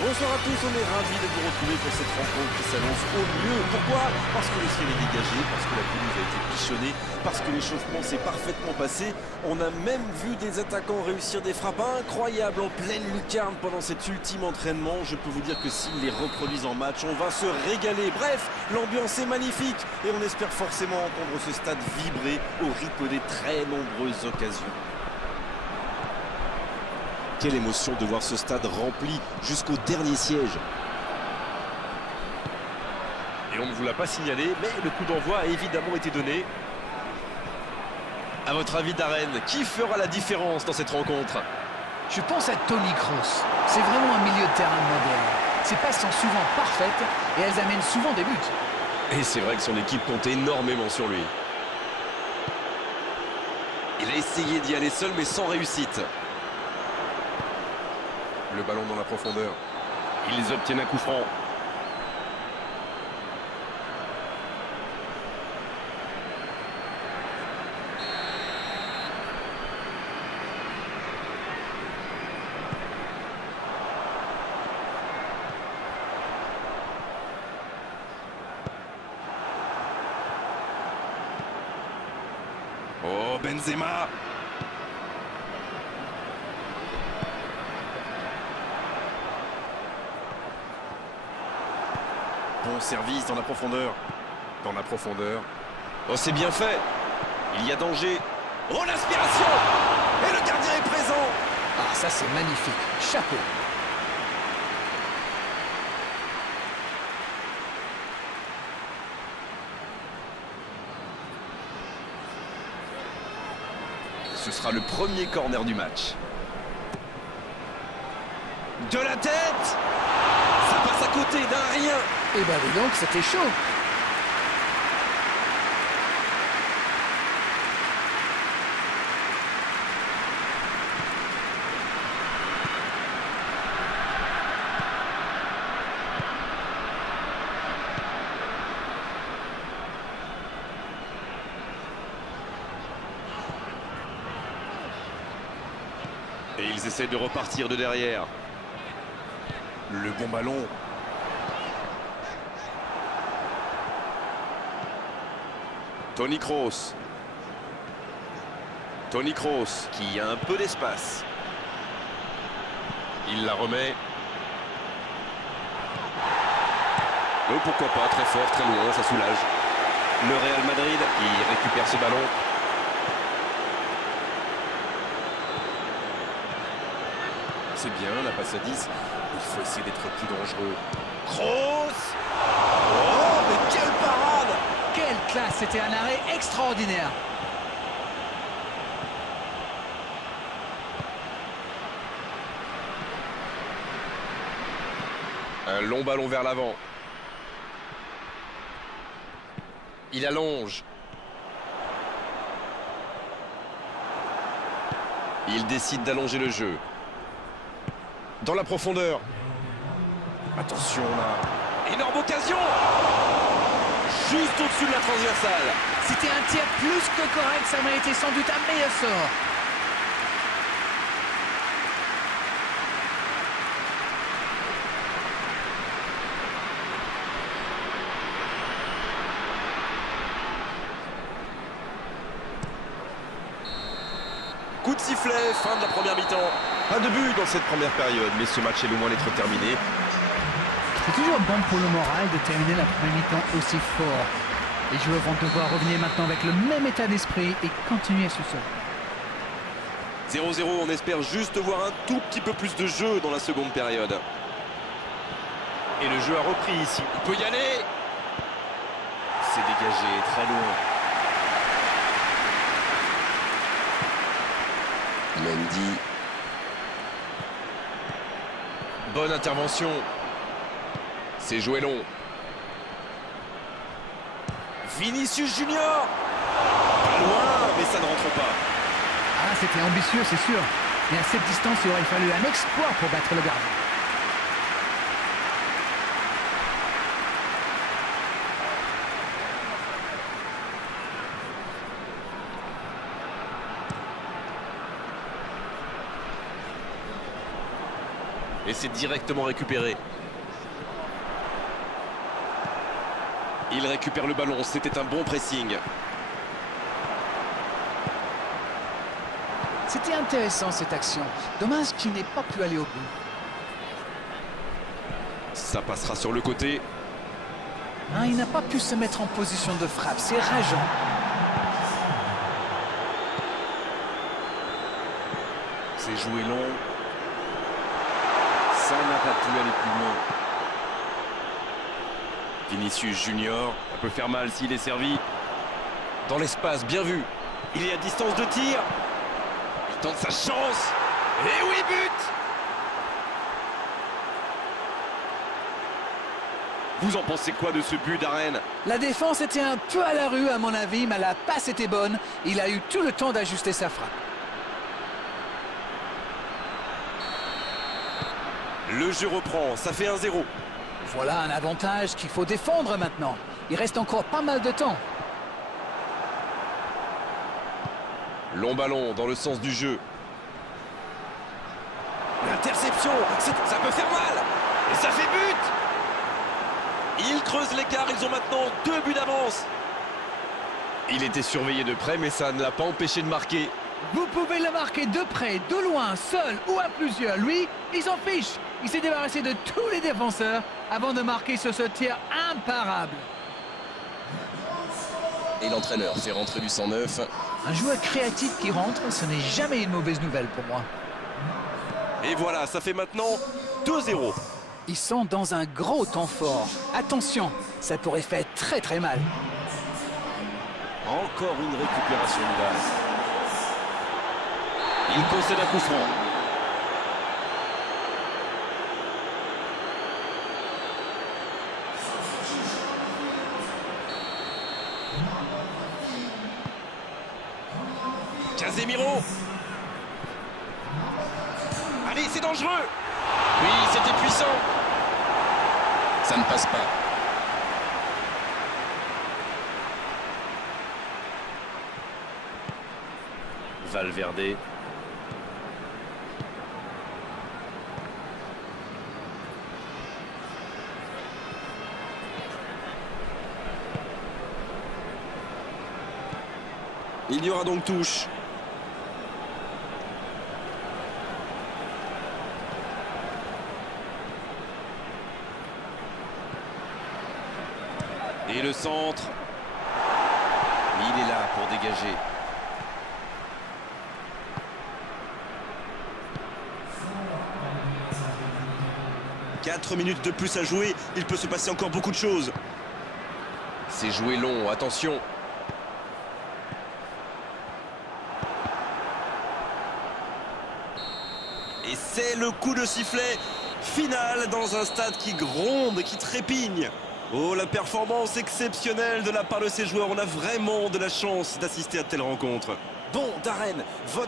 Bonsoir à tous, on est ravis de vous retrouver pour cette rencontre qui s'annonce au mieux. Pourquoi? Parce que le ciel est dégagé, parce que la pelouse a été bichonnée, parce que l'échauffement s'est parfaitement passé. On a même vu des attaquants réussir des frappes incroyables en pleine lucarne pendant cet ultime entraînement. Je peux vous dire que s'ils les reproduisent en match, on va se régaler. Bref, l'ambiance est magnifique et on espère forcément entendre ce stade vibrer au rythme des très nombreuses occasions. Quelle émotion de voir ce stade rempli jusqu'au dernier siège. Et on ne vous l'a pas signalé, mais le coup d'envoi a évidemment été donné. À votre avis, Darren, qui fera la différence dans cette rencontre? Je pense à Toni Kroos. C'est vraiment un milieu de terrain moderne. Ses passes sont souvent parfaites et elles amènent souvent des buts. Et c'est vrai que son équipe compte énormément sur lui. Il a essayé d'y aller seul, mais sans réussite. Le ballon dans la profondeur. Ils obtiennent un coup franc. Oh, Benzema! Bon service dans la profondeur. Dans la profondeur. Oh, c'est bien fait. Il y a danger. Oh, l'inspiration! Et le gardien est présent. Ah, ça c'est magnifique. Chapeau. Ce sera le premier corner du match. De la tête! Ça passe à côté d'un rien. Eh ben dis donc, c'était chaud. Et ils essaient de repartir de derrière. Le bon ballon. Toni Kroos. Toni Kroos qui a un peu d'espace. Il la remet. Oh, pourquoi pas, très fort, très loin, ça soulage. Le Real Madrid qui récupère ce ballon. C'est bien, la passe à 10. Il faut essayer d'être plus dangereux. Kroos! Oh, mais quelle parade! Quelle classe, c'était un arrêt extraordinaire. Un long ballon vers l'avant. Il allonge. Il décide d'allonger le jeu. Dans la profondeur. Attention là. Énorme occasion! Juste au-dessus de la transversale. C'était un tir plus que correct, ça m'a été sans doute un meilleur sort. Coup de sifflet, fin de la première mi-temps. Pas de but dans cette première période, mais ce match est loin d'être terminé. C'est toujours bon pour le moral de terminer la première mi-temps aussi fort. Les joueurs vont devoir revenir maintenant avec le même état d'esprit et continuer sur ce. 0-0, on espère juste voir un tout petit peu plus de jeu dans la seconde période. Et le jeu a repris ici. Il peut y aller. C'est dégagé, très loin. Mendy. Bonne intervention. C'est joué long. Vinicius Junior. Pas loin, mais ça ne rentre pas. Ah, c'était ambitieux, c'est sûr. Mais à cette distance, il aurait fallu un exploit pour battre le gardien. Et c'est directement récupéré. Il récupère le ballon, c'était un bon pressing. C'était intéressant cette action. Dommage qu'il n'ait pas pu aller au bout. Ça passera sur le côté. Ah, il n'a pas pu se mettre en position de frappe, c'est rageant. C'est joué long. Ça n'a pas pu aller plus loin. Vinicius Junior, ça peut faire mal s'il est servi. Dans l'espace, bien vu. Il est à distance de tir. Il tente sa chance. Et oui, but! Vous en pensez quoi de ce but d'Arène? La défense était un peu à la rue à mon avis, mais la passe était bonne. Il a eu tout le temps d'ajuster sa frappe. Le jeu reprend, ça fait 1-0. Voilà un avantage qu'il faut défendre maintenant. Il reste encore pas mal de temps. Long ballon dans le sens du jeu. L'interception, ça peut faire mal. Et ça fait but. Ils creusent l'écart, ils ont maintenant 2 buts d'avance. Il était surveillé de près, mais ça ne l'a pas empêché de marquer. Vous pouvez le marquer de près, de loin, seul ou à plusieurs. Lui, il s'en fiche. Il s'est débarrassé de tous les défenseurs avant de marquer sur ce tir imparable. Et l'entraîneur fait rentrer du 109. Un joueur créatif qui rentre, ce n'est jamais une mauvaise nouvelle pour moi. Et voilà, ça fait maintenant 2-0. Ils sont dans un gros temps fort. Attention, ça pourrait faire très très mal. Encore une récupération de balle. Il concède un coup franc. Casemiro. Allez, c'est dangereux. Oui, c'était puissant. Ça ne passe pas. Valverde. Il y aura donc touche. Et le centre. Il est là pour dégager. « 4 minutes de plus à jouer, il peut se passer encore beaucoup de choses. » C'est joué long, attention. Et c'est le coup de sifflet final dans un stade qui gronde, qui trépigne. Oh, la performance exceptionnelle de la part de ces joueurs. On a vraiment de la chance d'assister à telle rencontre. Bon, Darren, votre